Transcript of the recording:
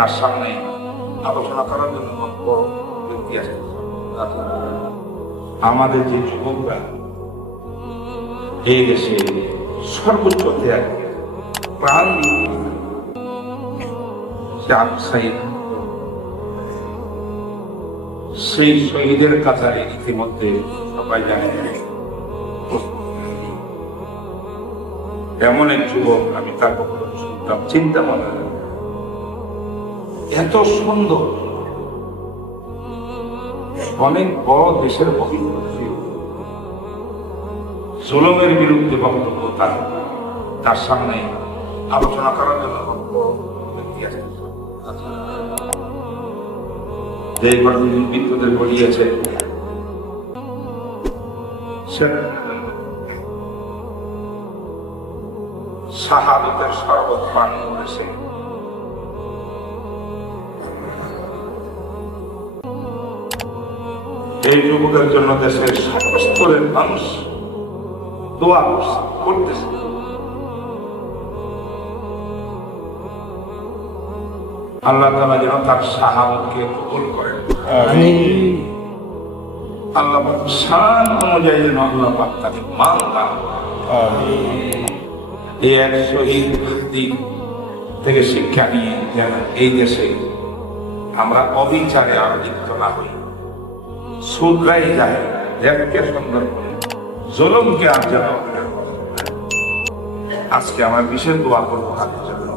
তার সামনে আলোচনা করার জন্য বড় ব্যক্তি আছে। আমাদের যে যুবকরা এই দেশে সর্বোচ্চ ত্যাগ প্রাণ সেই শহীদের কাতারে ইতিমধ্যে সবাই জানে এমন এক যুবক, আমি তার কখনো শুনতাম, চিন্তা মনে এত সুন্দর, অনেক বড় দেশের অভিজ্ঞতা, জুলুমের বিরুদ্ধে বক্তব্য তার সামনে আলোচনা করার জন্য ব্যক্তি আছে। যে বিদ্যুতের বলিয়েছে শাহাদতের শরবত পান করেছে। এই যুবকের জন্য দেশের সর্বস্তরের মানুষ দোয়া করতেছে। আল্লাহ তাআলা যেন তার শাহাদতকে কবুল করেন। আল্লাহ শান অনুযায়ী যেন আল্লাহ পাক তাকে মান দান করেন। এই এক শহীদ থেকে শিক্ষা নিয়ে যেন এই দেশে আমরা অবিচারে আর লিপ্ত না হই, শুধরাই যায়, দেশকে সুন্দর করে, জুলুমকে আর যেন। আজকে আমার বিশেষ দোয়া করবো হাতের জন্য।